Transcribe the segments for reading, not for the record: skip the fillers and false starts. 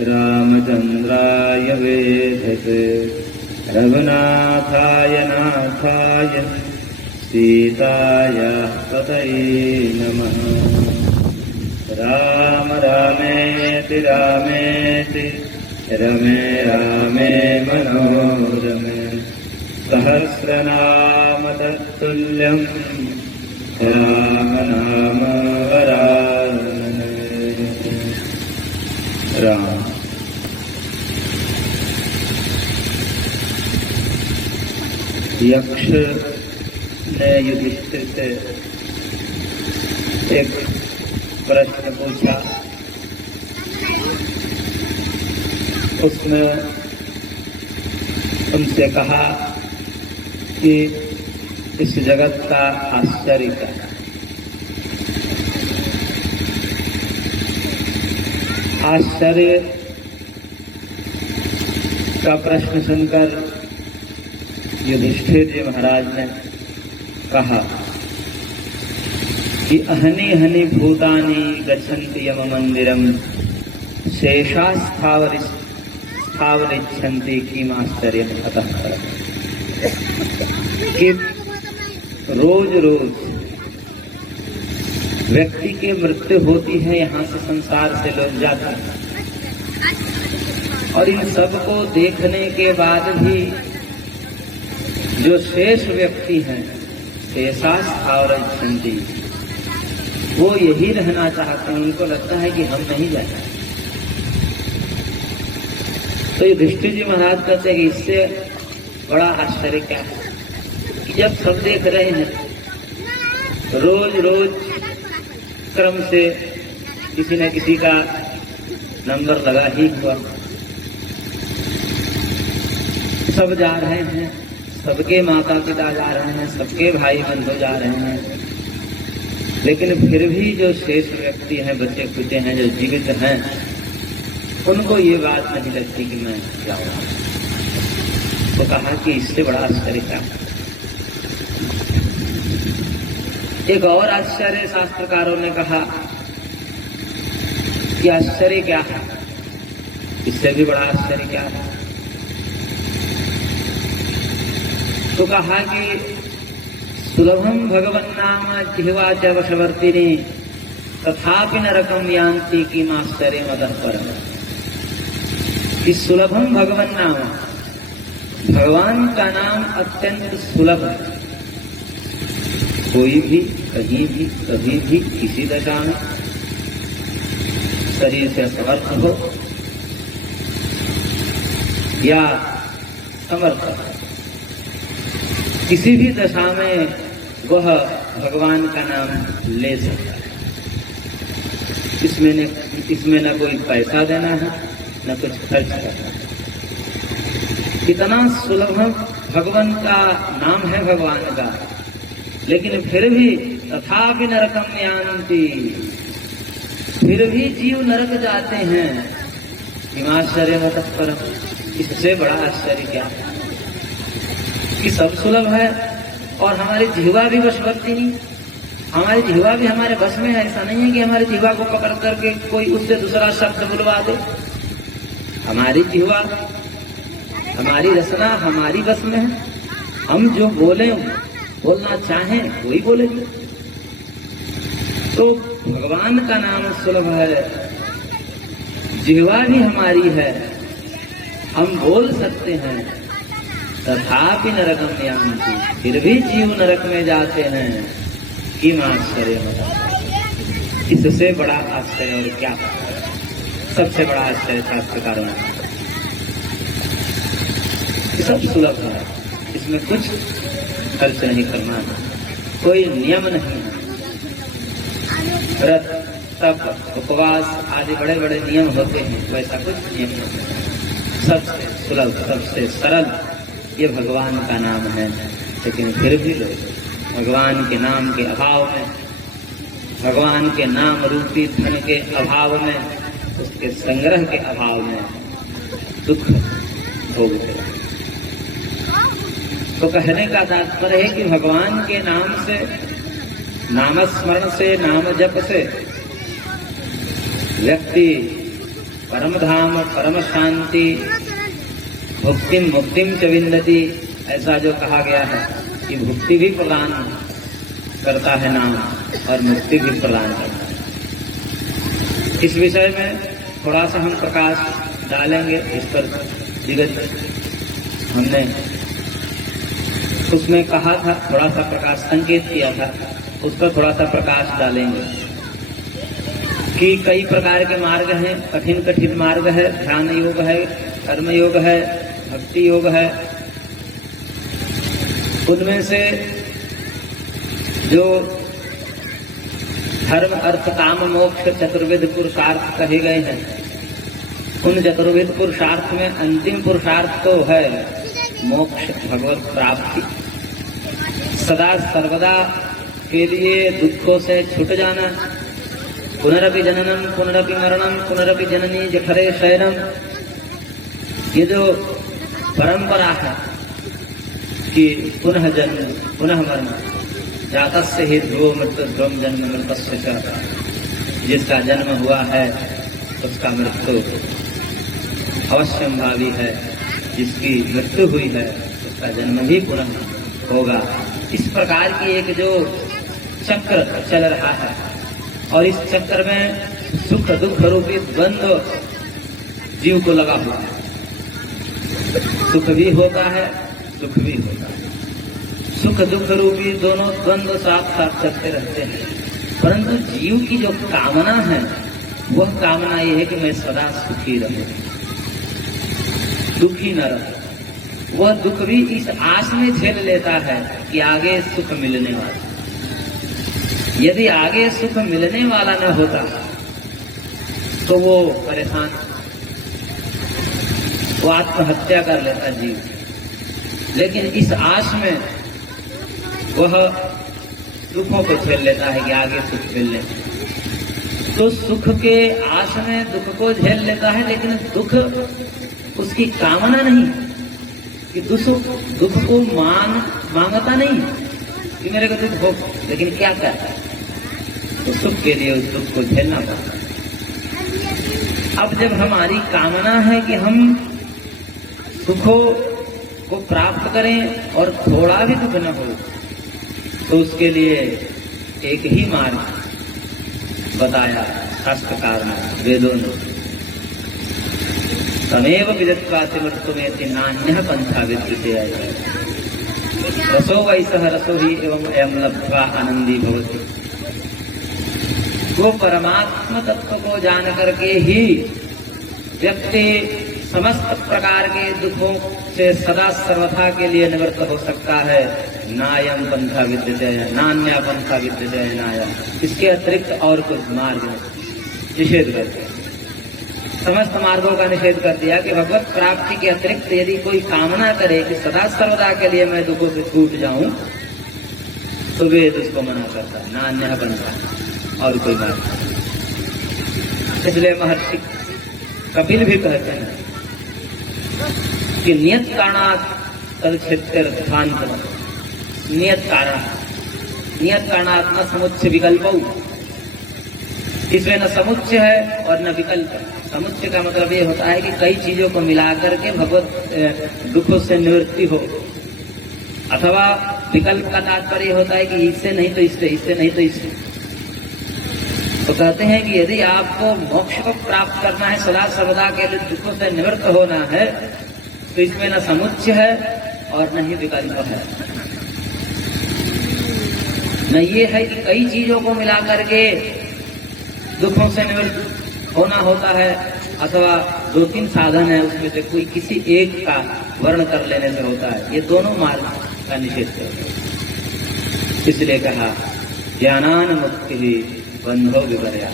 रामचंद्राय वेधसे रघुनाथाय नाथाय सीतायाः पतये नमः। राम रामेति रामेति रमे रामे मनोरमे सहस्रनाम तत्तुल्यं राम नाम वरानने। राम यक्ष ने युधिष्ठिर से एक प्रश्न पूछा। उसने उनसे कहा कि इस जगत का आश्चर्य क्या है। आश्चर्य का प्रश्न सुनकर युधिष्ठिर जी महाराज ने कहा कि अहनि हनि भूतानि गच्छन्ति यम मंदिरम शेषा स्थावरिच्छन्ति किमाश्चर्यम् अतः परम्। कि रोज रोज व्यक्ति की मृत्यु होती है, यहाँ से संसार से लोग जाते हैं, और इन सबको देखने के बाद भी जो शेष व्यक्ति हैं शेषा स्थावरिच्छन्ति, वो यही रहना चाहते हैं। उनको लगता है कि हम नहीं जाए। तो युधिष्ठिर जी महाराज कहते हैं कि इससे बड़ा आश्चर्य क्या है कि जब सब देख रहे हैं रोज रोज क्रम से किसी न किसी का नंबर लगा ही हुआ, सब जा रहे हैं, सबके माता पिता जा रहे हैं, सबके भाई बंधु जा रहे हैं, लेकिन फिर भी जो शेष व्यक्ति हैं, बचे खुचे हैं, जो जीवित हैं, उनको ये बात नहीं लगती कि मैं जाऊंगा। तो कहा कि इससे बड़ा आश्चर्य क्या। एक और आश्चर्य शास्त्रकारों ने कहा कि आश्चर्य क्या है, इससे भी बड़ा आश्चर्य क्या है। तो कहा कि सुलभम भगवन्नाम जिह्वा च वशवर्तिनी तथापि नरकम यान्ति किमाश्चर्यम् अतः परम्। कि सुलभम भगवन्नाम, भगवान का नाम अत्यंत सुलभ है। कोई भी कहीं भी कभी भी किसी दशा में शरीर से समर्थ हो या समर्थ हो, किसी भी दशा में वह भगवान का नाम ले सकता है। इसमें न कोई पैसा देना है, न कुछ खर्च करना है। कितना सुलभ भगवान का नाम है भगवान का, लेकिन फिर भी तथापि नरकम यान्ति, फिर भी जीव नरक जाते हैं। किमाश्चर्यम् अतः परम्। इससे बड़ा आश्चर्य क्या है कि सब सुलभ है और हमारी जिह्वा भी वशवर्ती नहीं। हमारी जिह्वा भी हमारे बस में है। ऐसा नहीं है कि हमारी जिह्वा को पकड़ करके कोई उससे दूसरा शब्द बुलवा दे। हमारी जिह्वा, हमारी रचना हमारी बस में है। हम जो बोले, बोलना चाहें वही बोलेंगे। तो भगवान का नाम सुलभ है, जिह्वा भी हमारी है, हम बोल सकते हैं। तथापि नरकम यान्ति, फिर भी जीव नरक में जाते हैं। किमाश्चर्यम्, इससे बड़ा आश्चर्य और क्या। सबसे बड़ा आश्चर्य शास्त्रकारों ने, सब सुलभ है, इसमें कुछ खर्च नहीं करना है, कोई नियम नहीं है। व्रत, तप, उपवास आदि बड़े बड़े नियम होते हैं, वैसा कुछ नियम नहीं है। सबसे सुलभ, सबसे सरल ये भगवान का नाम है। लेकिन फिर भी लोग भगवान के नाम के अभाव में, भगवान के नाम रूपी धन के अभाव में, उसके संग्रह के अभाव में दुख भोगते हैं। तो कहने का तात्पर्य है कि भगवान के नाम से, नामस्मरण से, नाम जप से व्यक्ति परम धाम परम शांति भुक्तिम मुक्तिम च विन्दति, ऐसा जो कहा गया है कि भुक्ति भी प्रदान करता है नाम और मुक्ति भी प्रदान करता है। इस विषय में थोड़ा सा हम प्रकाश डालेंगे। इस पर विगत हमने उसमें कहा था, थोड़ा सा प्रकाश संकेत किया था, उस पर थोड़ा सा प्रकाश डालेंगे कि कई प्रकार के मार्ग हैं, कठिन कठिन मार्ग है, ध्यान योग है, कर्म योग है, भक्ति योग है। उनमें से जो धर्म अर्थ काम मोक्ष चतुर्विध पुरुषार्थ कहे गए हैं, उन चतुर्विध पुरुषार्थ में अंतिम पुरुषार्थ तो है मोक्ष, भगवत प्राप्ति, सदा सर्वदा के लिए दुखों से छूट जाना, पुनरपि जननम पुनरपि मरणम पुनरपि जननी जठरे शयनम। ये जो परंपरा है कि पुनः जन्म पुनः मरण, जातस्य हि ध्रुवो मृत्यु ध्रुवम जन्म मृतस्य च, जिसका जन्म हुआ है उसका मृत्यु अवश्यंभावी है, जिसकी मृत्यु हुई है उसका जन्म भी पुनः होगा। इस प्रकार की एक जो चक्र चल रहा है और इस चक्र में सुख दुख रूपी द्वंद्व जीव को लगा हुआ है। सुख भी होता है, दुख भी होता है, सुख दुख रूपी दोनों द्वंद्व साथ साथ चलते रहते हैं। परंतु जीव की जो कामना है वह कामना ये है कि मैं सदा सुखी रहूं, दुखी न रहूं। वह दुख भी इस आस में झेल लेता है कि आगे सुख मिलने वाला। यदि आगे सुख मिलने वाला न होता तो वो परेशान, वो आत्महत्या कर लेता जीव। लेकिन इस आस में वह दुखों को झेल लेता है कि आगे सुख मिलने। तो सुख के आस में दुख को झेल लेता है, लेकिन दुख उसकी कामना नहीं कि दुख को मांगता नहीं कि मेरे को दुख हो, लेकिन क्या करता है तो सुख के लिए उस दुख को झेलना पड़ता है। अब जब हमारी कामना है कि हम सुखों को प्राप्त करें और थोड़ा भी दुख न हो, तो उसके लिए एक ही मार्ग बताया शास्त्रकार ने, वेदों ने, तमेव विदित्वा तिमर्तुमेति नान्यः पंथा विद्यते। रसो वैसः रसो ही एवं अयं लब्ध्वा आनंदी भवति। वो परमात्मा तत्व को जान करके ही व्यक्ति समस्त प्रकार के दुखों से सदा सर्वथा के लिए निवृत्त हो सकता है। नायम पंथा विद्यते नान्या पंथा विद्यते नायम, इसके अतिरिक्त और कुछ मार्ग निषेध करते, समस्त मार्गों का निषेध कर दिया कि भगवत प्राप्ति के अतिरिक्त यदि कोई कामना करे कि सदा सर्वदा के लिए मैं दुखों से छूट जाऊं, तो वेद उसको मना करता है, नान्या पंथा, और कोई मार्ग। इसलिए महर्षि कपिल भी कहते हैं कि नियत कारणात् तदक्षेत्रर्थान्त, नियत कारणात् न समुच्चय विकल्पौ। इसमें न समुच्चय है और न विकल्प है। समुच्चय का मतलब ये होता है कि कई चीजों को मिला करके भगवत दुखों से निवृत्ति हो, अथवा विकल्प का तात्पर्य होता है कि इससे नहीं तो इससे, इससे नहीं तो इससे। तो कहते हैं कि यदि आपको मोक्ष को प्राप्त करना है, सदा सर्वदा के लिए दुखों से निवृत्त होना है, तो इसमें न समुच्चय है और न ही विकल्प है। न ये है कि कई चीजों को मिला करके दुखों से निवृत्त होना होता है, अथवा दो तीन साधन है उसमें से कोई किसी एक का वर्ण कर लेने से होता है। ये दोनों मार्ग का निषेध करते। इसलिए कहा ज्ञानान मुक्ति ही बंधो विपर्या।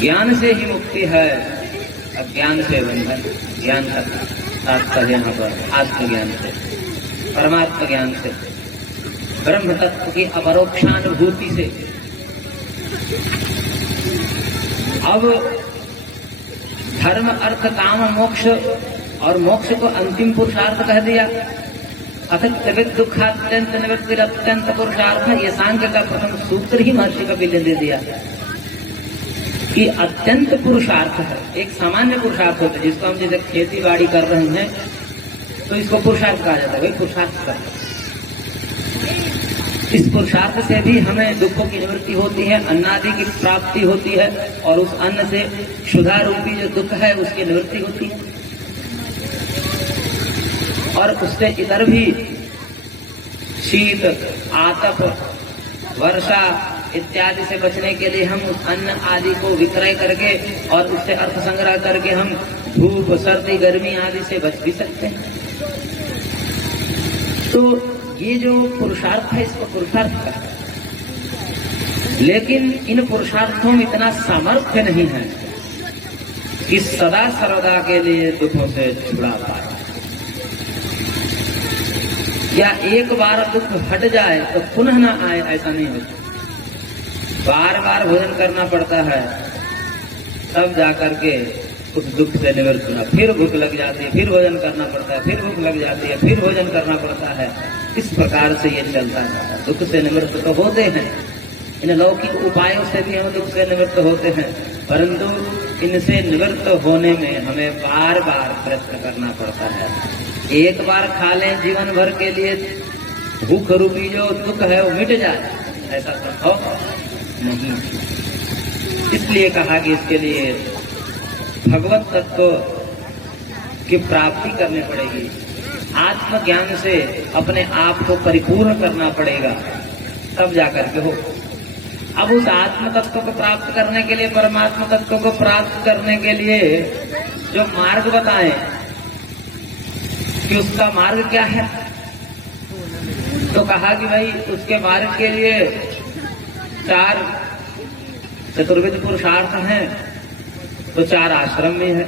ज्ञान से ही मुक्ति है, अज्ञान से बंधन। ज्ञान का तात्पर्य यहाँ पर आत्मज्ञान से, परमात्मा ज्ञान से, ब्रह्म तत्व की अपरोक्षानुभूति से। अब धर्म अर्थ काम मोक्ष, और मोक्ष को अंतिम पुरुषार्थ कह दिया। अत्यंत दुखात्यंत निवृत्ति अत्यंत पुरुषार्थ, ये सांख्य का प्रथम सूत्र ही महर्षि कपिल ने दे दिया कि अत्यंत पुरुषार्थ है। एक सामान्य पुरुषार्थ होता है जिसको हम जैसे खेती बाड़ी कर रहे हैं तो इसको पुरुषार्थ कहा जाता है, वही पुरुषार्थ कर। इस पुरुषार्थ से भी हमें दुखों की निवृत्ति होती है, अन्नादि की प्राप्ति होती है, और उस अन्न से क्षुधा रूपी जो दुख है उसकी निवृत्ति होती है। और उससे इतर भी शीत, आतप, वर्षा इत्यादि से बचने के लिए हम उस अन्न आदि को विक्रय करके और उससे अर्थ संग्रह करके हम धूप, सर्दी, गर्मी आदि से बच भी सकते हैं। तो ये जो पुरुषार्थ है इसको पुरुषार्थ कहते हैं। लेकिन इन पुरुषार्थों में इतना सामर्थ्य नहीं है कि सदा सर्वदा के लिए दुखों से छुड़ा पाए, या एक बार दुख हट जाए तो पुनः ना आए, ऐसा नहीं होता। बार बार भोजन करना पड़ता है तब जाकर के उस दुख से निवृत्त होना। फिर भूख लग जाती है, फिर भोजन करना पड़ता है, फिर भूख लग जाती है, फिर भोजन करना पड़ता है। इस प्रकार से ये चलता है। दुख से निवृत्त तो होते हैं, इन लौकिक उपायों से भी हम दुख से निवृत्त होते हैं, परंतु इनसे निवृत्त होने में हमें बार बार प्रयत्न करना पड़ता है। एक बार खा लें जीवन भर के लिए भूख रूपी जो दुख है वो मिट जाए, ऐसा संभव नहीं। इसलिए कहा कि इसके लिए भगवत तत्व की प्राप्ति करनी पड़ेगी, आत्मज्ञान से अपने आप को परिपूर्ण करना पड़ेगा, तब जाकर के हो। अब उस आत्म तत्व को प्राप्त करने के लिए, परमात्मा तत्व को प्राप्त करने के लिए जो मार्ग बताएं कि उसका मार्ग क्या है, तो कहा कि भाई उसके मार्ग के लिए 4 चतुर्विध पुरुषार्थ हैं। तो 4 आश्रम में है,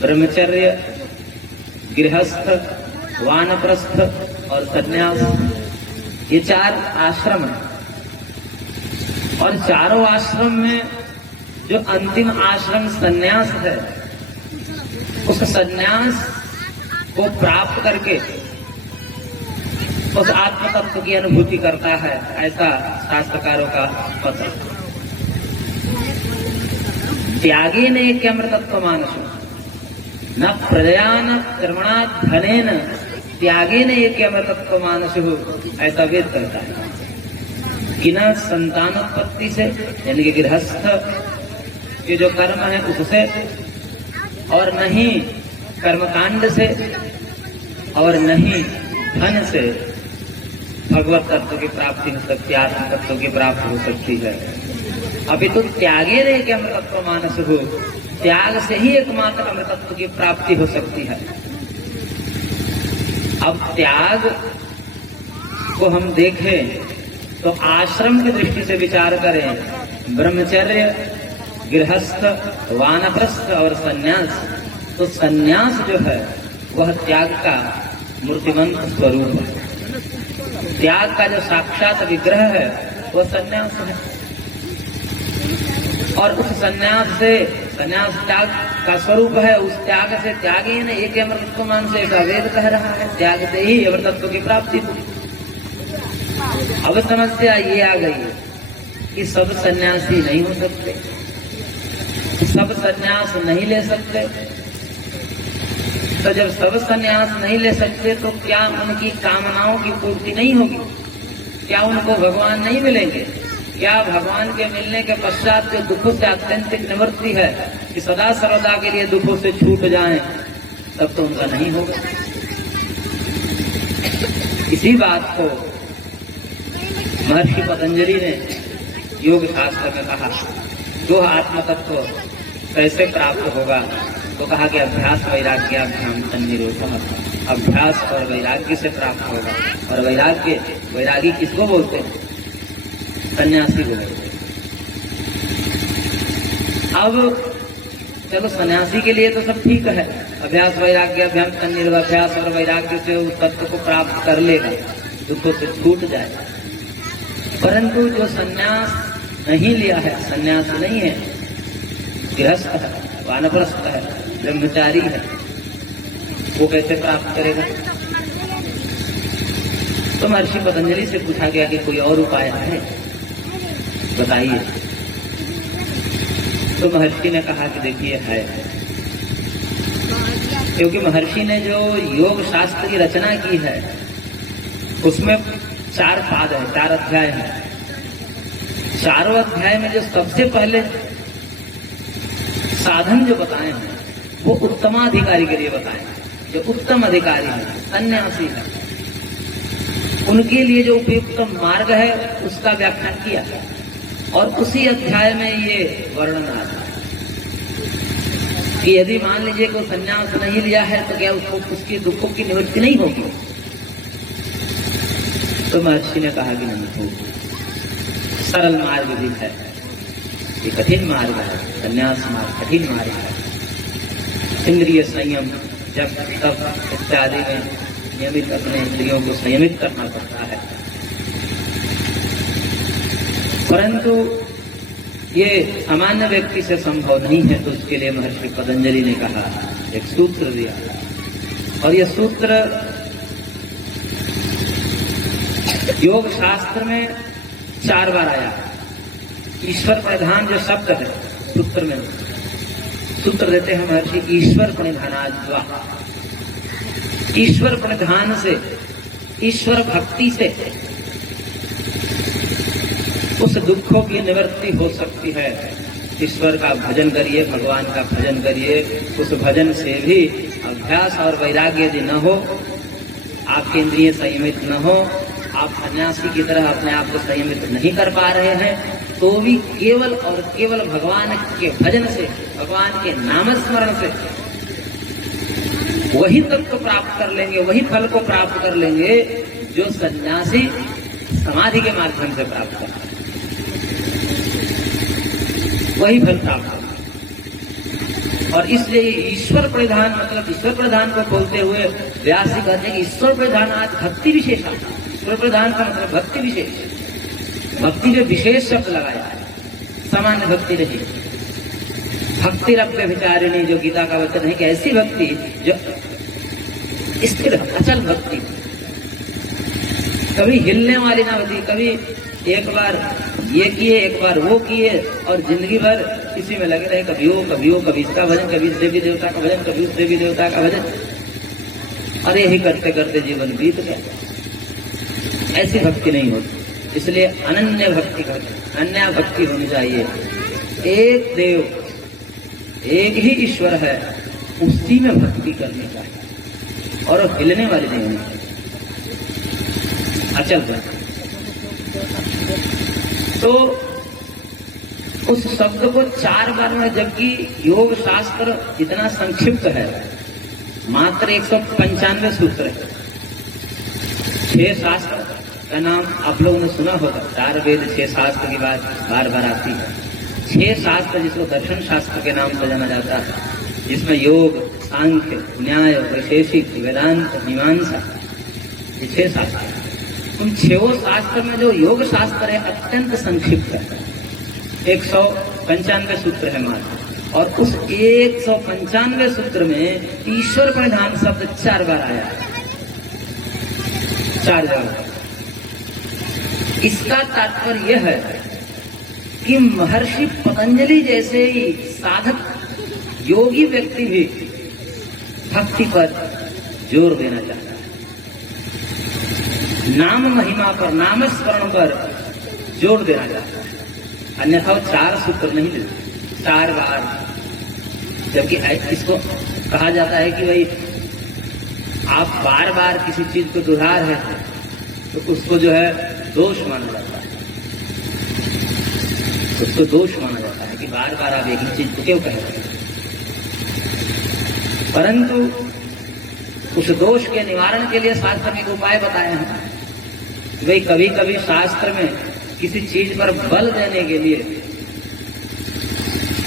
ब्रह्मचर्य, गृहस्थ, वानप्रस्थ और सन्यास। ये 4 आश्रम हैं, और चारों आश्रम में जो अंतिम आश्रम सन्यास है, उस सन्यास को प्राप्त करके उस आत्म तत्व की अनुभूति करता है, ऐसा शास्त्रकारों का मत है। त्यागे ने एक अमृतत्व मानसो न प्रजया न कर्मणा धनेन त्यागे ने एक अमृतत्व मानसो, ऐसा वेद कहता है कि न संतानोत्पत्ति से, यानी कि गृहस्थ के जो कर्म है उससे, और नहीं कर्मकांड से, और नहीं धन से भगवत तत्व की प्राप्ति हो सकती है, आत्म तत्व की प्राप्ति हो सकती है। अभी तो त्यागे रहे कि अमृतत्व मानस हो, त्याग से ही एकमात्र अमृतत्व की प्राप्ति हो सकती है। अब त्याग को हम देखें तो आश्रम की दृष्टि से विचार करें, ब्रह्मचर्य, गृहस्थ, वानप्रस्थ और सन्यास। तो सन्यास जो है वह त्याग का मूर्तिमंत स्वरूप है। त्याग का जो साक्षात विग्रह है वह सन्यास है, और उस सन्यास से, सन्यास त्याग का स्वरूप है, उस त्याग से त्यागी ने एक अमृतत्व मान से ऐसा वेद कह रहा है, त्याग से ही अमृतत्व की प्राप्ति हो। अब समस्या ये आ गई कि सब सन्यासी नहीं हो सकते, सब सन्यास नहीं ले सकते। तो जब सब सन्यास नहीं ले सकते तो क्या उनकी कामनाओं की पूर्ति नहीं होगी? क्या उनको भगवान नहीं मिलेंगे? क्या भगवान के मिलने के पश्चात जो दुखों से आत्यंतिक निवृत्ति है कि सदा सर्वदा के लिए दुखों से छूट जाएं, तब तो उनका नहीं होगा। इसी बात को महर्षि पतंजलि ने योग शास्त्र में कहा, जो आत्म तत्व कैसे प्राप्त होगा, तो कहा कि अभ्यास वैराग्याभ्याम तन्निरोधः, अभ्यास और वैराग्य से प्राप्त होगा। और वैरागी किसको बोलते हैं? सन्यासी को बोलते हैं। अब चलो सन्यासी के लिए तो सब ठीक है, अभ्यास वैराग्याभ्याम तन्निरोधः, अभ्यास और वैराग्य से उस तत्व को प्राप्त कर लेगा, दुखों से छूट जाएगा। परंतु जो सन्यास नहीं लिया है, सन्यास नहीं है, गृहस्थ है, वानप्रस्थ है, ब्रह्मचारी है, वो कैसे प्राप्त करेगा? तो महर्षि पतंजलि से पूछा गया कि कोई और उपाय है, बताइए। तो महर्षि ने कहा कि देखिए है, क्योंकि महर्षि ने जो योग शास्त्र की रचना की है उसमें 4 पाद है, 4 अध्याय हैं। चारों अध्याय में जो सबसे पहले साधन जो बताए हैं वो उत्तमाधिकारी के लिए बताए हैं। जो उत्तम अधिकारी है, सन्यासी है, उनके लिए जो उपयुक्त मार्ग है उसका व्याख्यान किया है। और उसी अध्याय में ये वर्णन आता है कि यदि मान लीजिए कोई संन्यास नहीं लिया है तो क्या उसको उसके दुखों की निवृत्ति नहीं होगी। तो महर्षि ने कहा कि नहीं होगी, सरल मार्ग भी है, ये कठिन मार्ग है, संन्यास मार्ग कठिन मार्ग है। इंद्रिय संयम जब तब इत्यादि में नियमित अपने इंद्रियों को संयमित करना पड़ता है, परंतु ये सामान्य व्यक्ति से संभव नहीं है। तो उसके लिए महर्षि पतंजलि ने कहा, एक सूत्र दिया, और यह सूत्र योग शास्त्र में 4 बार आया। ईश्वर परिधान जो शब्द है सूत्र में, सूत्र देते हैं महर्षि, ईश्वर प्रणिधानाद्वा, ईश्वर प्रणिधान से, ईश्वर भक्ति से उस दुखों की निवृत्ति हो सकती है। ईश्वर का भजन करिए, भगवान का भजन करिए, उस भजन से भी अभ्यास और वैराग्य यदि न हो, आपके इंद्रिय संयमित न हो, आप सन्यासी की तरह अपने आप को संयमित नहीं कर पा रहे हैं, तो भी केवल और केवल भगवान के भजन से, भगवान के नामस्मरण से वही तत्व को प्राप्त कर लेंगे, वही फल को प्राप्त कर लेंगे जो सन्यासी समाधि के माध्यम से प्राप्त करता है, वही फल प्राप्त होगा। और इसलिए ईश्वर प्रधान, मतलब ईश्वर प्रधान को खोलते हुए व्यास जी कहते हैं कि ईश्वर प्रधान आज भक्ति विशेष आता है। ईश्वर प्रधान का मतलब भक्ति विशेष, भक्ति जो विशेष शब्द लगाया है, सामान्य भक्ति नहीं। भक्ति रव्य विचारिणी जो गीता का वचन है कि ऐसी भक्ति जो स्थिर अचल भक्ति, कभी हिलने वाली ना होती, कभी एक बार ये किए एक बार वो किए और जिंदगी भर इसी में लगे रहे, कभी वो कभी वो, कभी इसका भजन, कभी इस देवी देवता का भजन, कभी उस देवी देवता का भजन, और यही करते करते जीवन बीत गया। ऐसी भक्ति नहीं होती। इसलिए अनन्य भक्ति का, अन्य भक्ति होनी चाहिए। एक देव, एक ही ईश्वर है, उसी में भक्ति करनी चाहिए और हिलने वाली नहीं होनी चाहिए, अचल भक्ति। तो उस शब्द को 4 बार में, जबकि योग शास्त्र इतना संक्षिप्त है, मात्र 195 सूत्र है। 6 शास्त्र का नाम आप लोगों ने सुना होगा, 4 वेद 6 शास्त्र की बात बार बार आती है। 6 शास्त्र जिसको दर्शन शास्त्र के नाम से जाना जाता है, जिसमें योग, सांख्य, न्याय, वैशेषिक, वेदांत, मीमांसा, ये 6 शास्त्र। उन 6 शास्त्र में जो योग शास्त्र है अत्यंत संक्षिप्त है, 195 सूत्र है मात्र, और उस 195 सूत्र में ईश्वर परिधान शब्द 4 बार आया है, 4 जगह। इसका तात्पर्य यह है कि महर्षि पतंजलि जैसे ही साधक योगी व्यक्ति भी भक्ति पर जोर देना चाहता है, नाम महिमा पर, नामस्मरण पर जोर देना चाहता है। अन्यथा 4 सूत्र नहीं देते, 4 बार। जबकि इसको कहा जाता है कि भाई आप बार बार किसी चीज को दोहरा रहे हैं तो उसको जो है दोष माना जाता है, उसको दोष माना जाता है कि बार बार आप एक ही चीज को क्यों कह रहे हैं। परंतु उस दोष के निवारण के लिए शास्त्र में एक उपाय बताए हैं। भाई कभी कभी शास्त्र में किसी चीज पर बल देने के लिए,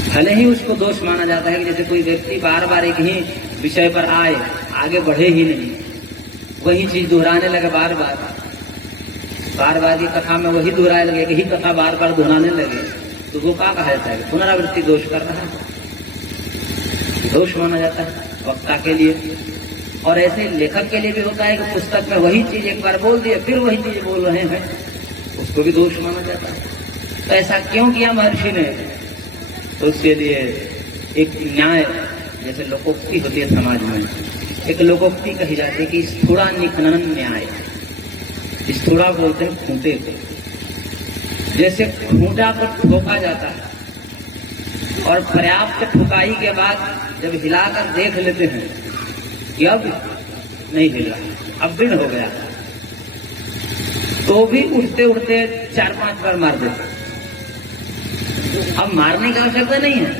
भले ही उसको दोष माना जाता है कि जैसे कोई व्यक्ति बार बार एक ही विषय पर आए, आगे बढ़े ही नहीं, वही चीज दोहराने लगे बार बार की कथा में वही दोहराने लगे, यही कथा बार बार दोहराने लगे, तो वो क्या कहा जाता है? पुनरावृत्ति दोष कर रहा है, दोष माना जाता है वक्ता के लिए। और ऐसे लेखक के लिए भी होता है कि पुस्तक में वही चीज एक बार बोल दिए, फिर वही चीज बोल रहे हैं, उसको भी दोष माना जाता है। तो ऐसा क्यों किया महर्षि ने? तो उसके लिए एक न्याय, जैसे लोकोक्ति होती है समाज में, एक लोकोक्ति कही जाती है कि स्थूणा निखनन न्याय। स्थूणा बोलते हैं खूंटे को। जैसे खूंटा पर ठोका जाता है और पर्याप्त ठुकाई के बाद जब हिलाकर देख लेते हैं कि अब नहीं हिल रहा, अब बिन हो गया, तो भी उठते उठते 4-5 बार मार देते। अब मारने की आवश्यकता नहीं है,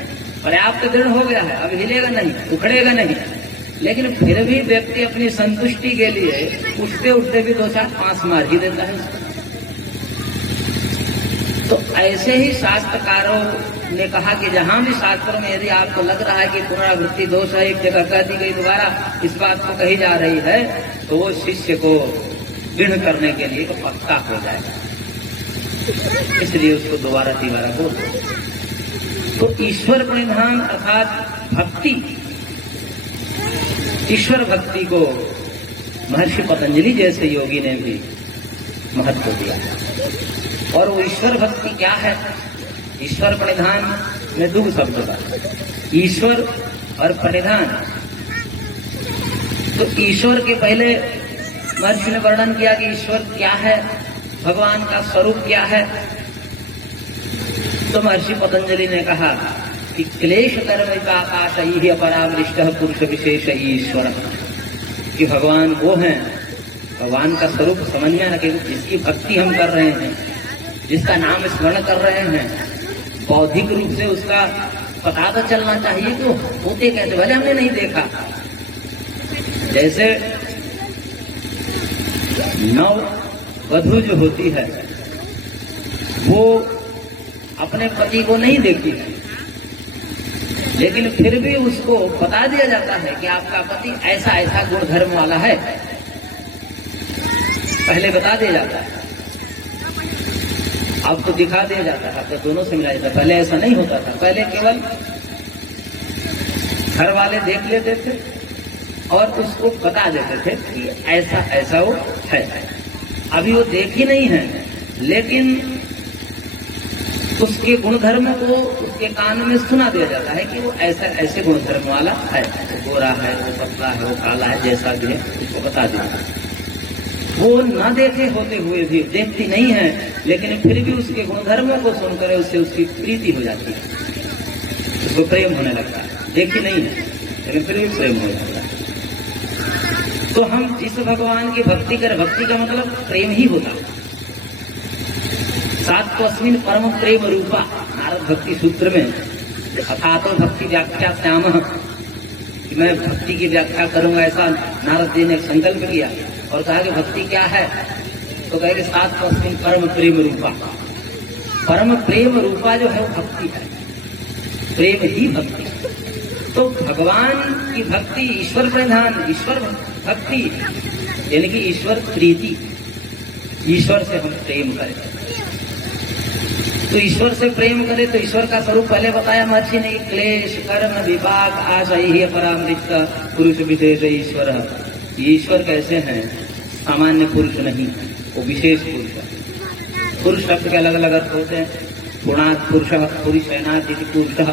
पर्याप्त दृढ़ हो गया है, अब हिलेगा नहीं, उखड़ेगा नहीं। लेकिन फिर भी व्यक्ति अपनी संतुष्टि के लिए उठते उठते भी 2-4-5 मार ही देता है। तो ऐसे ही शास्त्रकारों ने कहा कि जहां भी शास्त्रों में यदि आपको लग रहा है कि पुनरावृत्ति दोष है, एक जगह कह दी गई, दोबारा इस बात को कही जा रही है, तो वो शिष्य को दृढ़ करने के लिए पक्का हो जाए, इसलिए उसको दोबारा बोल। तो ईश्वर प्रणिधान अर्थात भक्ति, ईश्वर भक्ति को महर्षि पतंजलि जैसे योगी ने भी महत्व दिया। और वो ईश्वर भक्ति क्या है? ईश्वर प्रणिधान में 2 शब्द का, ईश्वर और प्रणिधान। तो ईश्वर के पहले महर्षि ने वर्णन किया कि ईश्वर क्या है, भगवान का स्वरूप क्या है। तो महर्षि पतंजलि ने कहा कि क्लेश कर्म का आकाश ही अपरामृष्ट पुरुष विशेष ईश्वर, कि भगवान वो हैं, भगवान का स्वरूप समझ में रखे, जिसकी भक्ति हम कर रहे हैं, जिसका नाम स्मरण कर रहे हैं, बौद्धिक रूप से उसका पता तो चलना चाहिए कि होते कैसे, भले हमने नहीं देखा। जैसे नव वधू जो होती है वो अपने पति को नहीं देखती है, लेकिन फिर भी उसको बता दिया जाता है कि आपका पति ऐसा ऐसा गुण धर्म वाला है, पहले बता दिया जाता है, आपको दिखा दिया जाता है, आपको दोनों से मिलाया जाता है। पहले ऐसा नहीं होता था, पहले केवल घर वाले देख लेते थे और उसको बता देते थे कि ऐसा ऐसा वो है। अभी वो देख ही नहीं है, लेकिन उसके गुणधर्म को उसके कान में सुना दिया जाता है कि वो ऐसा ऐसे गुणधर्म वाला है, वो गोरा है, वो पतला है, वो काला है, जैसा भी है उसको बता दिया। वो न देखे होते हुए भी, देखती नहीं है, लेकिन फिर भी उसके गुणधर्मों को सुनकर उससे उसकी प्रीति हो जाती है, उसको प्रेम होने लगता है। देखी नहीं है लेकिन फिर भी प्रेम हो जाता है। तो हम जिस भगवान की भक्ति करें, भक्ति का मतलब प्रेम ही होता है। सात्वस्मिन् परम प्रेम रूपा, नारद भक्ति सूत्र में अथातो भक्ति व्याख्या श्याम, कि मैं भक्ति की व्याख्या करूंगा, ऐसा नारद जी ने संकल्प किया और कहा कि भक्ति क्या है, तो कहे कि सात्वस्मिन् परम प्रेम रूपा। परम प्रेम रूपा जो है वो भक्ति है, प्रेम ही भक्ति। तो भगवान की भक्ति, ईश्वर प्रधान, ईश्वर भक्ति यानी कि ईश्वर प्रीति, ईश्वर से हम प्रेम करें। तो ईश्वर से प्रेम करें तो ईश्वर का स्वरूप पहले बताया महर्षि ने, क्लेश कर्म विपाक आशा ही परामृष्ट पुरुष विशेष ईश्वर। ईश्वर कैसे हैं? सामान्य पुरुष नहीं, वो विशेष पुरुष है। पुरुष शब्द के अलग अलग अर्थ होते हैं, गुणात् पुरुष, पुरुषैनात् इति पुरुषः,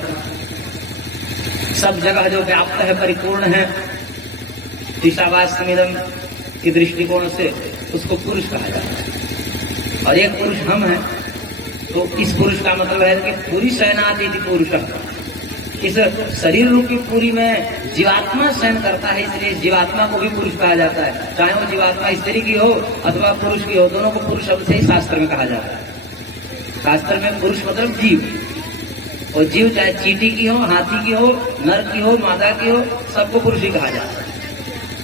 सब जगह जो व्याप्त है, परिपूर्ण है, ईशावास्यमिदं की दृष्टिकोण से उसको पुरुष कहा जाता है। और एक पुरुष हम हैं, तो इस पुरुष का मतलब है कि पुरुषैनात् इति पुरुषः, इस शरीर रूपी पूरी में जीवात्मा शयन करता है, इसलिए जीवात्मा को भी पुरुष कहा जाता है। चाहे वो जीवात्मा स्त्री की हो अथवा पुरुष की हो, दोनों को पुरुष शब्द से ही शास्त्र में कहा जाता है। शास्त्र में पुरुष मतलब जीव, और जीव चाहे चींटी की हो, हाथी की हो, नर की हो, मादा की हो, सबको पुरुष ही कहा जाता है,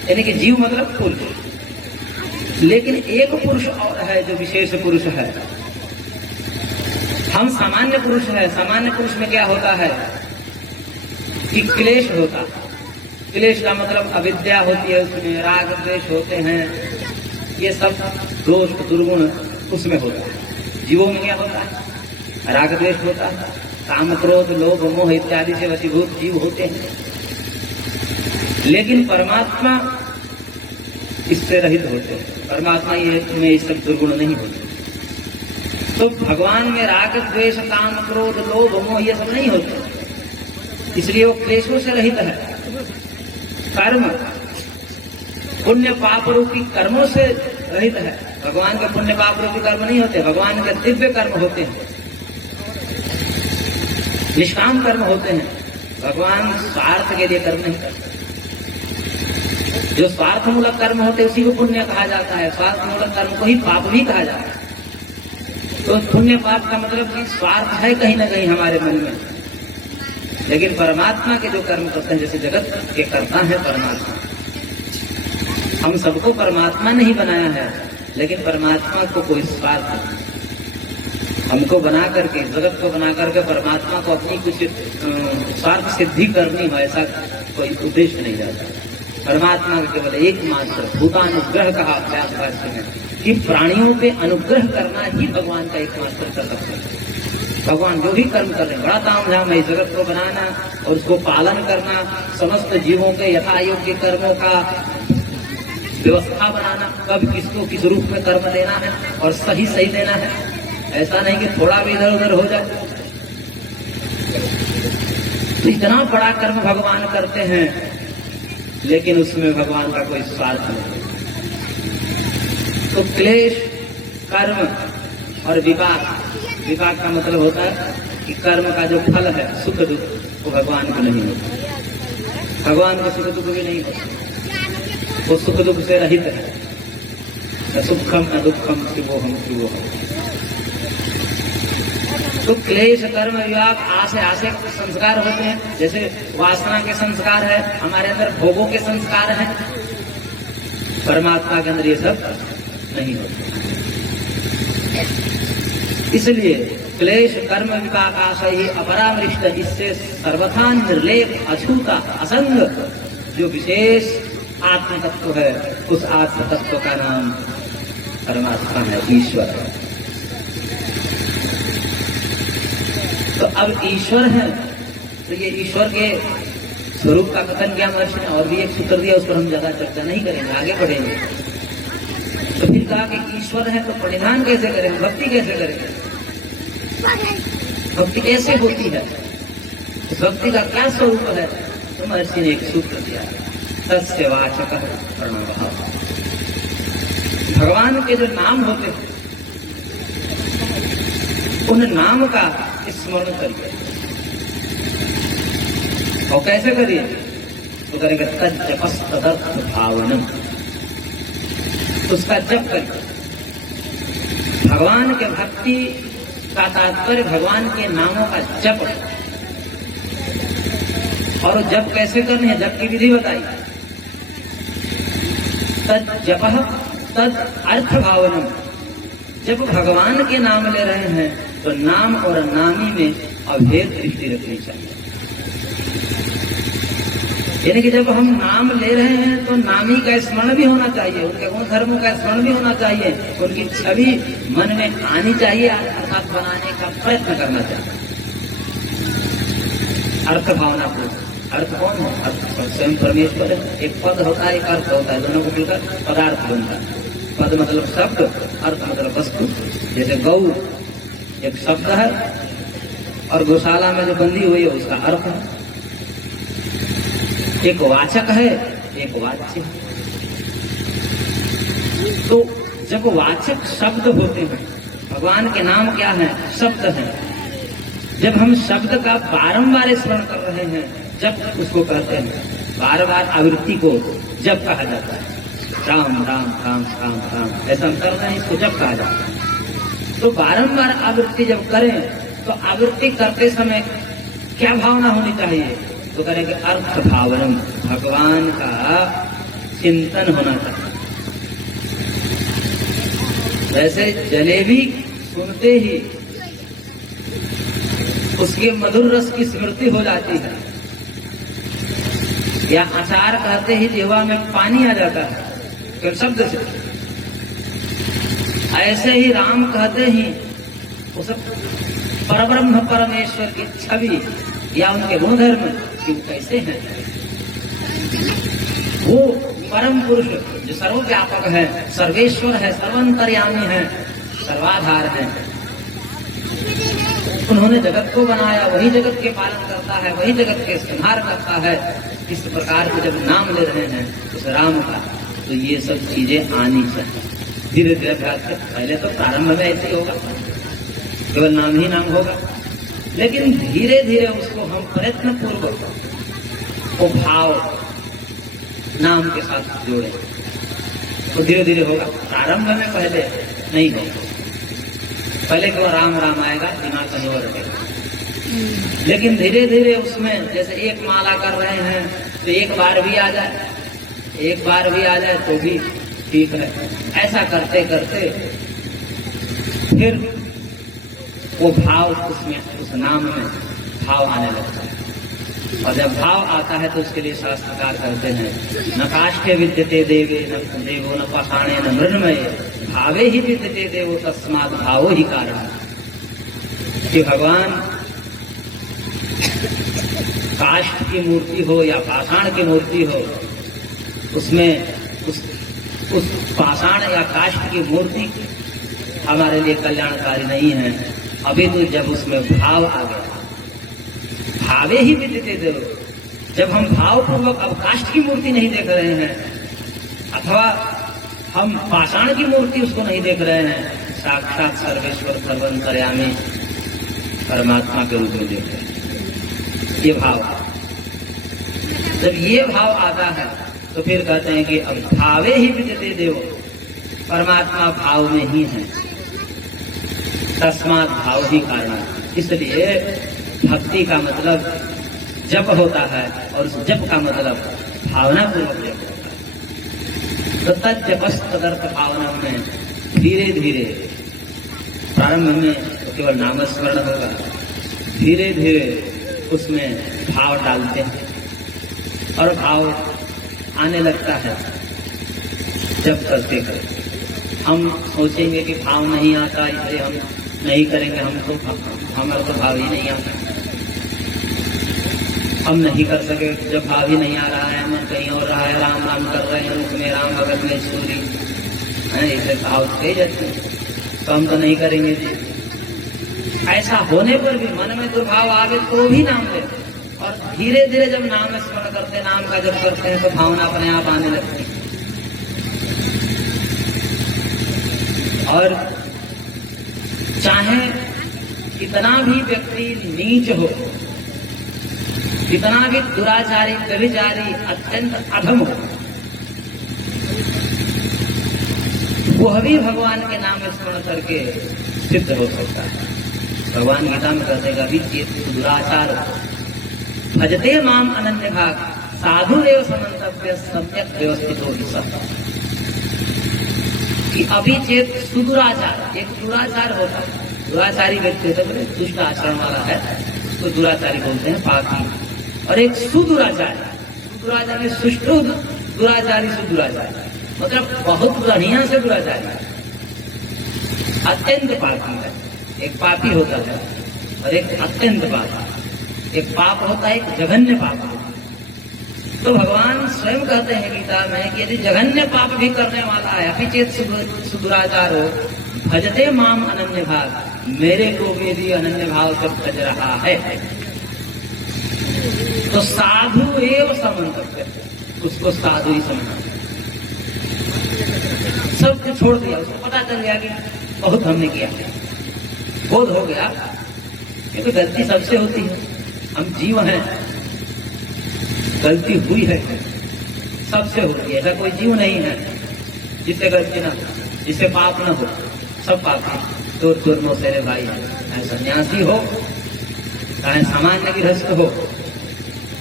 यानी कि जीव मतलब पुरुष। लेकिन एक पुरुष और है जो विशेष पुरुष है। हम सामान्य पुरुष है। सामान्य पुरुष में क्या होता है कि क्लेश होता है। क्लेश का मतलब अविद्या होती है, उसमें राग द्वेष होते हैं, ये सब दोष दुर्गुण उसमें होता है। जीवों में क्या होता है? राग द्वेष होता है, काम क्रोध लोभ मोह इत्यादि से वशीभूत जीव होते हैं। लेकिन परमात्मा इससे रहित होते हैं, परमात्मा में ये सब दुर्गुण नहीं होते। तो भगवान में राग द्वेष काम क्रोध लोभ मोह ये सब नहीं होते। इसलिए वो क्लेशों से रहित है। कर्म पुण्य पाप रूपी कर्मों से रहित है। भगवान के पुण्य पाप रूपी कर्म नहीं होते, भगवान के दिव्य कर्म होते हैं, निष्काम कर्म होते हैं। भगवान स्वार्थ के लिए कर्म नहीं करते। जो स्वार्थ मूलक कर्म होते हैं उसी को पुण्य कहा जाता है, स्वार्थ मूलक कर्म को ही पाप भी कहा जाता है। तो पुण्य पाप का मतलब कि स्वार्थ है कहीं ना कहीं हमारे मन में, लेकिन परमात्मा के जो कर्म करते हैं, जैसे जगत के कर्ता है परमात्मा, हम सबको परमात्मा नहीं बनाया है, लेकिन परमात्मा को कोई स्वार्थ नहीं। हमको बना करके, जगत को बना करके परमात्मा को अपनी कुछ स्वार्थ सिद्धि करनी हो, ऐसा कोई उद्देश्य नहीं रहता। परमात्मा का केवल एकमात्र भूतानुग्रह का अभ्यास करते हैं कि प्राणियों पे अनुग्रह करना ही भगवान का एकमात्र कर्तव्य है। भगवान जो भी कर्म कर रहे हैं, बड़ा तामझाम है जगत को बनाना और उसको पालन करना, समस्त जीवों के यथा योग्य कर्मों का व्यवस्था बनाना, कब किसको किस रूप में कर्म देना है और सही सही देना है। ऐसा नहीं कि थोड़ा भी इधर उधर हो जाए। तो इतना बड़ा कर्म भगवान करते हैं, लेकिन उसमें भगवान का कोई स्वार्थ नहीं। तो क्लेश, कर्म और विपाक, विपाक का मतलब होता है कि कर्म का जो फल है सुख दुख, वो भगवान को नहीं होता। भगवान को सुख दुख भी नहीं होता, वो सुख दुख से रहित है। न सुखम न दुखम शिवोहम शिवोहम। तो क्लेश, कर्म, विपाक, आशय, आशय के संस्कार होते हैं, जैसे वासना के संस्कार है, हमारे अंदर भोगों के संस्कार है। परमात्मा के अंदर ये सब नहीं होते। इसलिए क्लेश, कर्म, विपाक, आशय ही अपरामृष्ट, इससे सर्वथा निर्लेप, अछूता, असंग जो विशेष आत्म तत्व है, उस आत्म तत्व का नाम परमात्मा है, ईश्वर है। तो अब ईश्वर है, तो ये ईश्वर के स्वरूप का कथन किया महर्षि ने, और भी एक सूत्र दिया, उस पर हम ज्यादा चर्चा नहीं करेंगे, आगे बढ़ेंगे। तो फिर कहा कि ईश्वर है तो परिधान कैसे करें, भक्ति कैसे करें, भक्ति कैसे होती है, भक्ति का क्या स्वरूप है। तो महर्षि ने एक सूत्र दिया, तस्य वाचक प्रणव। भगवान के जो नाम होते हैं उन नाम का स्मरण करिए। और कैसे करिए, तो करेंगे तज्जपस्तदर्थ भावनम, उसका जप करिए। भगवान के भक्ति का तात्पर्य भगवान के नामों का जप। और जप कैसे करनी है, जप की विधि बताई। तज्जपः तद अर्थ भावनम, जब भगवान के नाम ले रहे हैं तो नाम और नामी में अभेद दृष्टि रखनी चाहिए। यानी कि जब हम नाम ले रहे हैं तो नामी का स्मरण भी होना चाहिए, उनके गुण धर्मों का स्मरण भी होना चाहिए, उनकी छवि मन में आनी चाहिए, अर्थात बनाने का प्रयत्न करना चाहिए। अर्थ भावना को, अर्थ कौन है, अर्थ स्वयं परमेश्वर है। एक पद होता है, एक अर्थ होता है, दोनों को मिलकर पदार्थ बनता है। पद मतलब शब्द, अर्थ मतलब वस्तु। जैसे गौ एक शब्द है और गौशाला में जो बंदी हुई है उसका अर्थ है। एक वाचक है, एक वाच्य है। तो जब वाचक शब्द होते हैं, भगवान के नाम क्या है, शब्द है। जब हम शब्द का बारंबार स्मरण कर रहे हैं, जब उसको कहते हैं, बार बार आवृत्ति को जब कहा जाता है। राम राम राम राम राम ऐसा हम कर रहे हैं, इसको जब कहा जाता है। तो बारंबार आवृत्ति जब करें तो आवृत्ति करते समय क्या भावना होनी चाहिए, तो करेंगे अर्थ भावनम, भगवान का चिंतन होना चाहिए। वैसे जलेबी सुनते ही उसके मधुर रस की स्मृति हो जाती है, या अचार कहते ही जीवा में पानी आ जाता है शब्द से। ऐसे ही राम कहते ही उस परब्रह्म परमेश्वर की छवि या उनके गुणधर्म कि वो कैसे हैं, वो परम पुरुष जो सर्वव्यापक है, सर्वेश्वर है, सर्वांतर्यामी है, सर्वाधार है, उन्होंने जगत को बनाया, वही जगत के पालन करता है, वही जगत के संहार करता है। इस प्रकार के जब नाम ले रहे हैं उस राम का, तो ये सब चीजें आनी चाहिए। धीरे धीरे अभ्यास से, पहले तो प्रारंभ में ऐसे ही होगा, केवल नाम ही नाम होगा, लेकिन धीरे धीरे उसको हम प्रयत्न पूर्वक वो भाव नाम के साथ जोड़े, तो धीरे धीरे होगा। प्रारंभ में पहले नहीं होगा, पहले केवल राम राम आएगा, दिमाग कहीं और रहेगा। लेकिन धीरे धीरे उसमें जैसे एक माला कर रहे हैं तो एक बार भी आ जाए, एक बार भी आ जाए तो भी ठीक है। ऐसा करते करते फिर वो भाव उसमें, उस नाम में भाव आने लगता है। और जब भाव आता है तो उसके लिए शास्त्रकार कहते हैं, न काष्ठे विद्यते देवे न देवो न पाषाणे न मृण्मये भावे ही विद्यते देवो तस्मात् भावो ही कारण। कि भगवान काष्ठ की मूर्ति हो या पाषाण की मूर्ति हो, उसमें उस पाषाण या काष्ठ की मूर्ति हमारे लिए कल्याणकारी नहीं है। अभी तो जब उसमें भाव आ गया, भावे ही विद्यते देव, जब हम भावपूर्वक अब काष्ठ की मूर्ति नहीं देख रहे हैं अथवा हम पाषाण की मूर्ति उसको नहीं देख रहे हैं, साक्षात सर्वेश्वर सर्वंतर्यामी परमात्मा के रूप में देख रहे हैं। ये भाव, जब ये भाव आता है तो फिर कहते हैं कि अब भावे ही विद्यते देव, परमात्मा भाव में ही है, तस्मात् भाव ही कारण। इसलिए भक्ति का मतलब जप होता है और उस जप का मतलब भावना पूर्वक जप होता है। तो तज्जपस तदर्थ भावना में धीरे धीरे, प्रारंभ में तो केवल नामस्मरण होगा, धीरे धीरे उसमें भाव डालते हैं और भाव आने लगता है। जब करते करते हम सोचेंगे कि भाव नहीं आता इसलिए हम नहीं करेंगे, हमको हमारा तो भाव ही नहीं आता, हम नहीं कर सके। जब भाव ही नहीं आ रहा है, मन कहीं और रहा है, राम राम कर रहे हैं, उसमें राम भगत में सूरी है, इसे भाव से जाते तो हम तो नहीं करेंगे जी। ऐसा होने पर भी मन में दुर्भाव आवे तो भी नाम ले, और धीरे धीरे जब नाम स्मरण करते, नाम का जब करते हैं तो भावना अपने आप आने लगती है। और चाहे कितना भी व्यक्ति नीच हो, कितना भी दुराचारी व्यभिचारी अत्यंत अधम हो, वह भी भगवान के नाम स्मरण करके सिद्ध हो सकता है। भगवान गीता में कहते हैं अभी चेत दुराचार भजते माम अनन्य भाग साधु एव समन्तव्य सम्यक व्यवस्थित हो। कि अभी चेत सुदुराचार, एक दुराचार होता है, दुराचारी व्यक्ति होता है, दुष्ट आचरण वाला है तो दुराचारी बोलते हैं, पापी। और एक सुदुराचारी, सुदुराचारी सुष्ठु दुराचारी, सुदुराचारी मतलब बहुत बढ़िया से दुराचारी, अत्यंत पापी है। एक पापी होता है और एक अत्यंत पापी, एक पाप होता है, एक जघन्य पाप होता है। तो भगवान स्वयं कहते हैं गीता में कि यदि जघन्य पाप भी करने वाला है, अपिचेत सुदुराचार हो, भजते माम अनन्य भाग, मेरे को भी यदि अनन्य भाव से भज रहा है तो साधु एव समन्तव्य, उसको साधु ही समझना। सब कुछ छोड़ दिया, उसको पता चल गया कि बहुत हमने किया, बोध हो गया क्योंकि गलती सबसे होती है, हम जीव हैं, गलती हुई है, सबसे होती है। ऐसा कोई जीव नहीं है जिससे गलती ना हो, जिससे पाप ना हो, सब पाप है। चोर चोर मोसेरे भाई, चाहे सन्यासी हो, चाहे सामान्य गृहस्थ हो,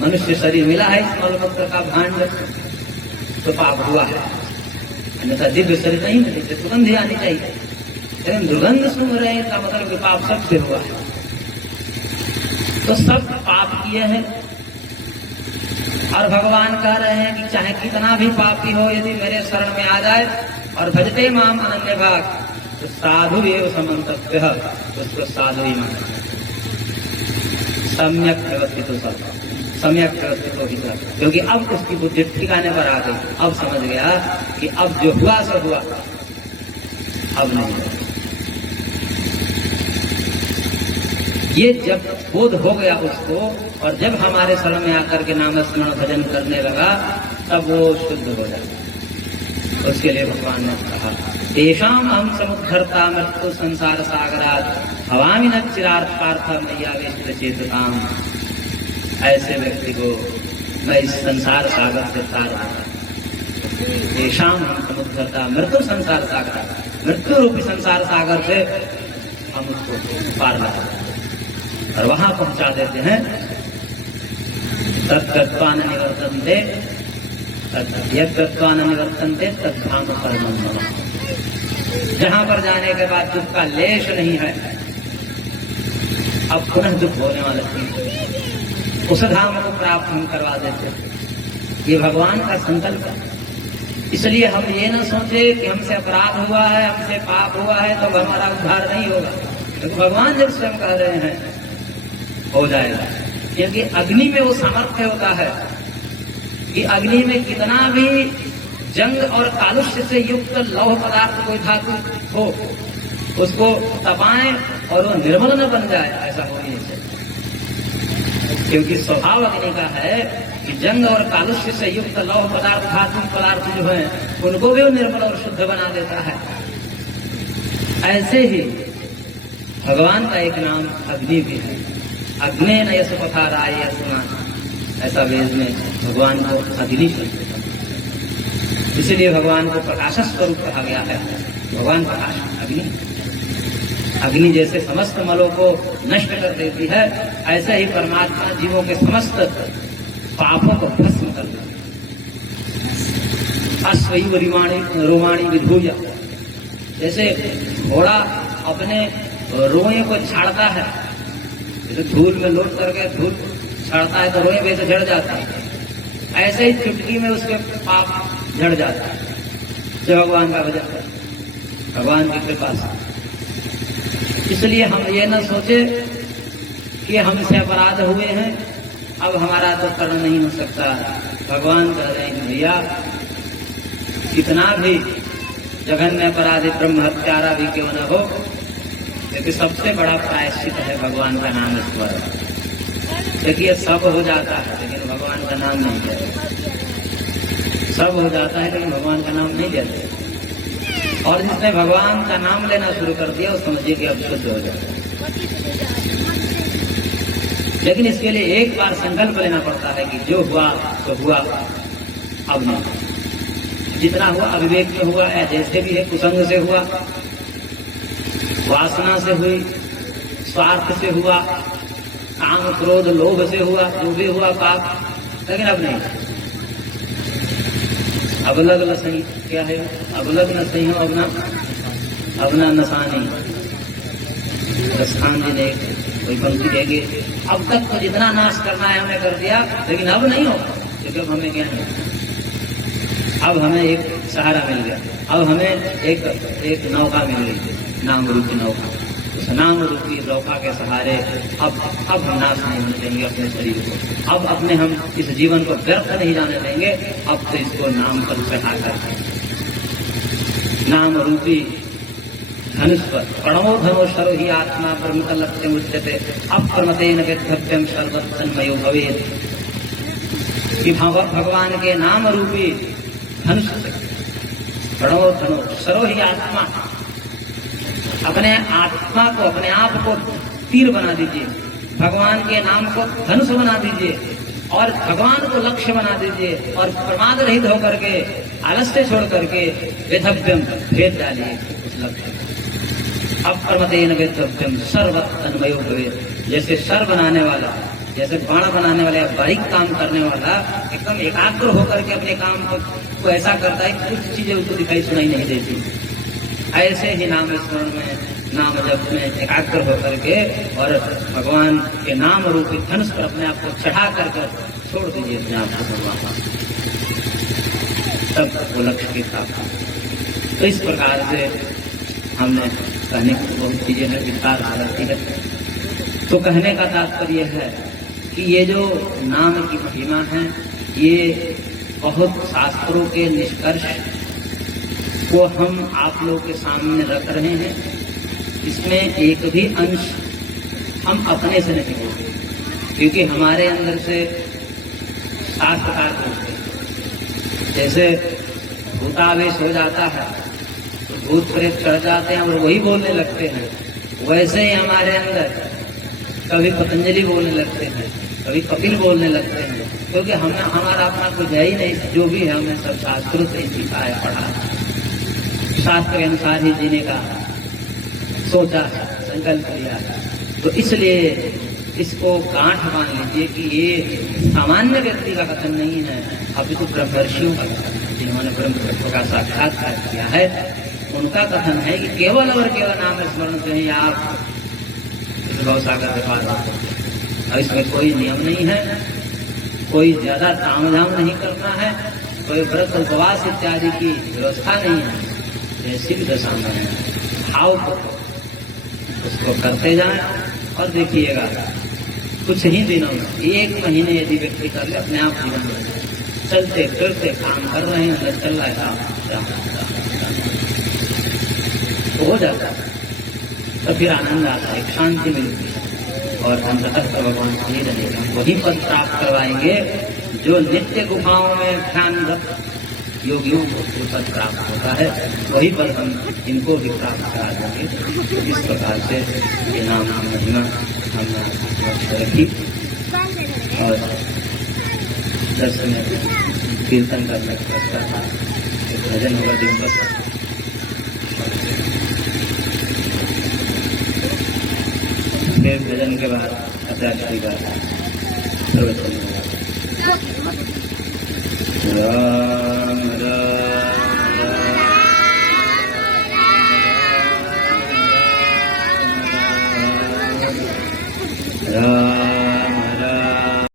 मनुष्य शरीर मिला है इस मलमूत्र का भांड तो पाप हुआ है, अन्यथा दिव्य शरीर नहीं मिले, इससे सुगंध ही आनी चाहिए, लेकिन दुर्गंध सुन रहे हैं इसका मतलब कि पाप सबसे हुआ है। तो सब पाप किए हैं और भगवान कह रहे हैं कि चाहे कितना भी पापी हो, यदि मेरे शरण में आ जाए और भजते माम अनन्य भाग, तो साधु एव समन्तव्य, उसको साधु ही माना, सम्यक व्यवस्थित हो, सब सम्यक व्यवस्थित हो भीतर, क्योंकि अब उसकी बुद्धि ठिकाने पर आ गई। अब समझ गया कि अब जो हुआ सो हुआ, अब नहीं। ये जब बोध हो गया उसको, और जब हमारे शरण में आकर के नाम स्मरण भजन करने लगा, तब वो शुद्ध हो जाता। उसके लिए भगवान ने कहा, तेषाम हम समुद्धरता मृत्यु संसार सागरात भवामि न चिरार्थार्थम नैयावेशित चेतताम। ऐसे व्यक्ति को मैं इस संसार सागर से पार लाऊंगा। तेषाम हम समुद्धरता मृत्यु संसार सागर, मृत्यु रूपी संसार सागर से हम उसको पार लाते और वहां पहुंचा देते हैं। तत्कृत्वा न निवर्तन्ते, यत्कृत्वा न निवर्तन्ते तद्धाम परमं मम। जहां पर जाने के बाद दुख का लेश नहीं है, अब पुनः दुख होने वाला नहीं, उस धाम को प्राप्त हम करवा देते हैं। ये भगवान का संकल्प है। इसलिए हम ये न सोचे कि हमसे अपराध हुआ है, हमसे पाप हुआ है तो हमारा उद्धार नहीं होगा। तो भगवान जब स्वयं कह रहे हैं हो जाएगा, क्योंकि अग्नि में वो सामर्थ्य होता है कि अग्नि में कितना भी जंग और कालुष्य से युक्त लौह पदार्थ कोई धातु हो, उसको तपाएं और वो निर्मल न बन जाए, ऐसा हो नहीं सकता। क्योंकि स्वभाव अग्नि का है कि जंग और कालुष्य से युक्त लौह पदार्थ, धातु पदार्थ जो है, उनको भी वो निर्मल और शुद्ध बना देता है। ऐसे ही भगवान का एक नाम अग्नि भी है। अग्ने न यश पथाराय सुना, ऐसा वेद में भगवान को अग्नि शब्द है। इसलिए भगवान को प्रकाश स्वरूप कहा गया है। भगवान प्रकाश अग्नि, अग्नि जैसे समस्त मलों को नष्ट कर देती है, ऐसे ही परमात्मा जीवों के समस्त पापों को भस्म कर देती है। अश्वैव रोमाणी विधूय, जैसे घोड़ा अपने रोए को झाड़ता है, जैसे धूल में लोट करके धूल छाड़ता है तो रोए वैसे झड़ जाता है, ऐसे ही चुटकी में उसके पाप झड़ जाता है। जब भगवान का भजन कर, भगवान की कृपा से। इसलिए हम ये न सोचे कि हमसे अपराध हुए हैं, अब हमारा तो कर्म नहीं हो सकता। भगवान कह रहे हैं, भैया कितना भी जघन्य अपराधी ब्रह्म हत्यारा भी क्यों न हो, क्योंकि सबसे बड़ा प्रायश्चित है भगवान का नाम स्मरण। देखिए सब हो जाता है लेकिन भगवान का नाम नहीं लेते, सब हो जाता है लेकिन भगवान का नाम नहीं लेते। और जिसने भगवान का नाम लेना शुरू कर दिया, वो समझिए कि अब शुद्ध हो जाए। लेकिन इसके लिए एक बार संकल्प लेना पड़ता है कि जो हुआ तो हुआ, अब नहीं। जितना हुआ अविवेक में हुआ है, जैसे भी है, कुसंग से हुआ, वासना से हुई, स्वार्थ से हुआ, काम क्रोध लोभ से हुआ, जो भी हुआ पाप, लेकिन अब नहीं। अबलग न सही, क्या है? अबलग न सही हो अपना नसानी। रसखान जी ने कोई पंक्ति देंगे, अब तक तो जितना नाश करना है हमने कर दिया, लेकिन अब नहीं होगा, क्योंकि अब हमें क्या नहीं, अब हमें एक सहारा मिल गया, अब हमें एक नौका मिल गई, नाम रूपी नौका। उस नाम रूपी नौका के सहारे अब हम नाश नहीं होने देंगे अपने शरीर को, अब अपने हम इस जीवन को व्यर्थ नहीं जाने देंगे। अब तो इसको नाम पर चढ़ा कर नाम रूपी धनुष पर प्रणवो धनो शरो ही आत्मा ब्रह्मतलक्ष्यम उच्यते अप्रमतेन वेद्धव्यम सर्वतन्मयो भवेत्। कि भगवान के नाम रूपी धनुष से प्रणवो धनो शरो ही आत्मा, अपने आत्मा को, अपने आप को तीर बना दीजिए, भगवान के नाम को धनुष बना दीजिए और भगवान को लक्ष्य बना दीजिए, और प्रमाद रहित होकर के, आलस्य छोड़ करके वेधव्यम भेद डालिए उस लक्ष्य। अप्रमतेन वेधव्यम सर्वतन्मयो भवेत्। जैसे शर बनाने वाला, जैसे बाण बनाने वाला, बारीक काम करने वाला एकदम एकाग्र होकर के अपने काम को ऐसा करता है कि कुछ चीजें उसको दिखाई सुनाई नहीं देती, ऐसे ही नाम स्मरण में, नाम जप में एकाग्र होकर के और भगवान के नाम रूपी धनुष पर अपने आप को चढ़ा करके छोड़ दीजिए अपने आप को भगवान, तब वो लक्ष्य की प्राप्ति। तो इस प्रकार से हमने कहने की बहुत चीजें हैं, विस्तार रहती है। तो कहने का तात्पर्य है कि ये जो नाम की महिमा है, ये बहुत शास्त्रों के निष्कर्ष को हम आप लोगों के सामने रख रहे हैं। इसमें एक भी अंश हम अपने से नहीं बोलते, क्योंकि हमारे अंदर से 7 प्रकार बोलते हैं। जैसे भूतावेश हो जाता है तो भूत प्रेत चढ़ जाते हैं और वही बोलने लगते हैं, वैसे ही हमारे अंदर कभी पतंजलि बोलने लगते हैं, कभी कपिल बोलने लगते हैं, क्योंकि हमें हमारा अपना कुछ है ही नहीं। जो भी है हमने सब शास्त्रों से ही सीखा है, पढ़ा है, शास्त्र के अनुसार ही जीने का सोचा है, संकल्प लिया है। तो इसलिए इसको गांठ मान लीजिए कि ये सामान्य व्यक्ति का कथन नहीं है, अभी तो ब्रह्मर्षियों का कथन है, जिन्होंने ब्रह्म तत्व का साक्षात्कार किया है, उनका कथन है कि केवल और केवल नाम स्मरण से ही आप इस गौसागर के पार हो सकते। और इसमें कोई नियम नहीं है, कोई ज्यादा तामझाम नहीं करना है, कोई व्रत उपवास इत्यादि की व्यवस्था नहीं है। जैसी भी दशा में है, भाव को उसको करते जाएं और देखिएगा कुछ ही दिनों में, 1 महीने यदि व्यक्ति कर ले, अपने आप जीवन में चलते फिरते काम कर रहे हैं, अंदर चल रहा है तो हो जाता है। तो फिर आनंद आता है, शांति मिलती है और अंततः भगवान से रहेगा। वही पद प्राप्त करवाएंगे जो नित्य गुफाओं में ध्यानरत योगियों को पद प्राप्त होता है, वही पद हम इनको भी प्राप्त करा देंगे। इस प्रकार से ये नाम महिमा हमने रखी और 10 मिनट कीर्तन करने का प्रस्ताव था, भजन होगा दिन का। फिर भजन के बाद अध्यात्म का प्रवचन होगा।